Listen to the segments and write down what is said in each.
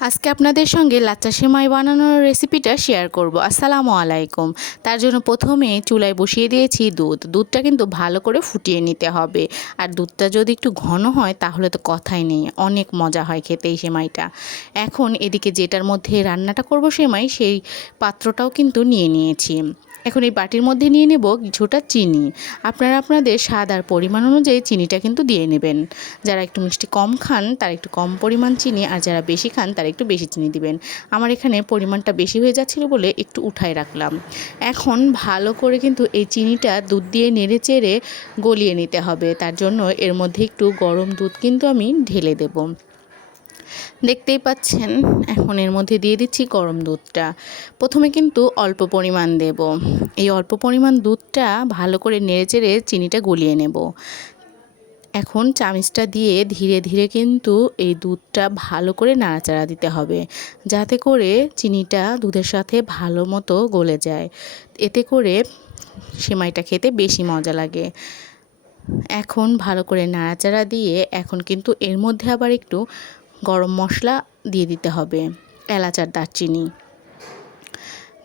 আজকে আপনাদের সঙ্গে লাচ্চা সেমাই বানানোর রেসিপিটা শেয়ার করব। আসসালামু আলাইকুম। তার জন্য প্রথমে চুলায় বসিয়ে দিয়েছি দুধ। দুধটা কিন্তু ভালো করে ফুটিয়ে নিতে হবে। আর দুধটা যদি একটু ঘন হয়, তাহলে তো কথাই নেই। অনেক মজা হয় খেতে এই সেমাইটা। এখন এদিকে যেটার মধ্যে রান্নাটা করব সেমাই, সেই পাত্রটাও কিন্তু নিয়ে নিয়েছি। এখন এই বাটির মধ্যে নিয়ে নেব কিছুটা চিনি। আপনারা আপনাদের স্বাদ আর পরিমাণ অনুযায়ী চিনিটা কিন্তু দিয়ে নেবেন। যারা একটু মিষ্টি কম খান, তারা একটু কম পরিমাণ চিনি, আর যারা বেশি খান, তারা একটু বেশি চিনি দিবেন। আমার এখানে পরিমাণটা বেশি হয়ে যাচ্ছিল বলে একটু উঠায় রাখলাম। এখন ভালো করে কিন্তু এই চিনিটা দুধ দিয়ে নেড়ে চেড়ে গলিয়ে নিতে হবে। তার জন্য এর মধ্যে একটু গরম দুধ কিন্তু আমি ঢেলে দেবো। দেখতেই পাচ্ছেন, এখন এর মধ্যে দিয়ে দিচ্ছি গরম দুধটা। প্রথমে কিন্তু অল্প পরিমাণ দেব। এই অল্প পরিমাণ দুধটা ভালো করে নেড়েচেড়ে চিনিটা গলিয়ে নেব। এখন চামিচটা দিয়ে ধীরে ধীরে কিন্তু এই দুধটা ভালো করে নাড়াচাড়া দিতে হবে, যাতে করে চিনিটা দুধের সাথে ভালো মতো গলে যায়। এতে করে সেমাইটা খেতে বেশি মজা লাগে। এখন ভালো করে নাড়াচাড়া দিয়ে এখন কিন্তু এর মধ্যে আবার একটু গরম মশলা দিয়ে দিতে হবে, এলাচ আর দারচিনি।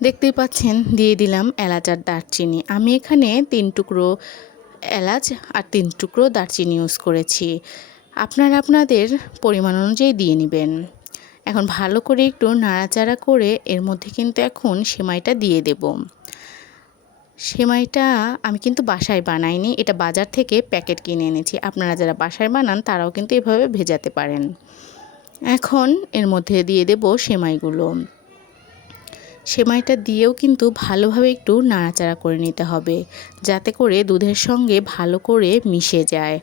দেখতেই পাচ্ছেন, দিয়ে দিলাম এলাচ আর দারচিনি। আমি এখানে তিন টুকরো এলাচ আর তিন টুকরো দারচিনি ইউজ করেছি। আপনারা আপনাদের পরিমাণ অনুযায়ী দিয়ে নেবেন। এখন ভালো করে একটু নাড়াচাড়া করে এর মধ্যে কিন্তু এখন সেমাইটা দিয়ে দেব। সেমাইটা আমি কিন্তু বাসায় বানাইনি, এটা বাজার থেকে প্যাকেট কিনে এনেছি। আপনারা যারা বাসায় বানান, তারাও কিন্তু এভাবে ভেজাতে পারেন। এখন এর মধ্যে দিয়ে দেব সেমাইগুলো। সেমাইটা দিয়েও কিন্তু ভালোভাবে একটু নাড়াচাড়া করে নিতে হবে, যাতে করে দুধের সঙ্গে ভালো করে মিশে যায়।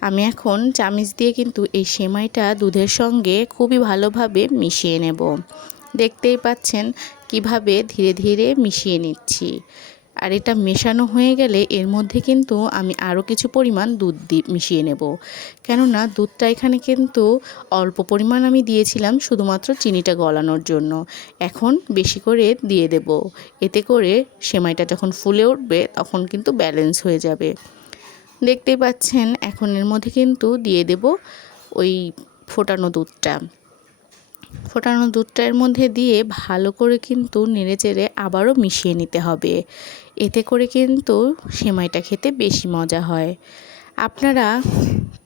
আমি এখন চামিচ দিয়ে কিন্তু এই সেমাইটা দুধের সঙ্গে খুবই ভালোভাবে মিশিয়ে নেব। দেখতেই পাচ্ছেন কীভাবে ধীরে ধীরে মিশিয়ে নিচ্ছি। আর এটা মেশানো হয়ে গেলে এর মধ্যে কিন্তু আমি আরও কিছু পরিমাণ দুধ মিশিয়ে নেব। কেননা দুধটা এখানে কিন্তু অল্প পরিমাণ আমি দিয়েছিলাম শুধুমাত্র চিনিটা গলানোর জন্য। এখন বেশি করে দিয়ে দেব। এতে করে সেমাইটা যখন ফুলে উঠবে তখন কিন্তু ব্যালেন্স হয়ে যাবে। দেখতেই পাচ্ছেন এখন এর মধ্যে কিন্তু দিয়ে দেব ওই ফোটানো দুধটা। ফোটানো দুধটার মধ্যে দিয়ে ভালো করে কিন্তু নেড়ে চেড়ে আবারও মিশিয়ে নিতে হবে। এতে করে কিন্তু সেমাইটা খেতে বেশি মজা হয়। আপনারা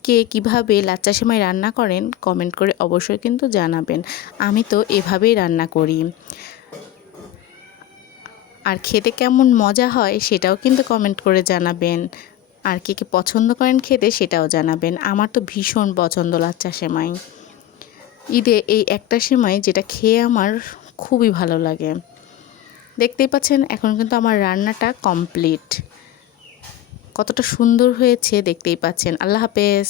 কে কীভাবে লাচ্চা সেমাই রান্না করেন কমেন্ট করে অবশ্যই কিন্তু জানাবেন। আমি তো এভাবেই রান্না করি। আর খেতে কেমন মজা হয় সেটাও কিন্তু কমেন্ট করে জানাবেন। আর কে কে পছন্দ করেন খেতে সেটাও জানাবেন। আমার তো ভীষণ পছন্দ লাচ্চা সেমাই। ঈদে এই একটা সময় যেটা খেয়ে আমার খুবই ভালো লাগে। দেখতেই পাচ্ছেন, এখন কিন্তু আমার রান্নাটা কমপ্লিট। কতটা সুন্দর হয়েছে, দেখতেই পাচ্ছেন। আল্লাহ হাফেজ।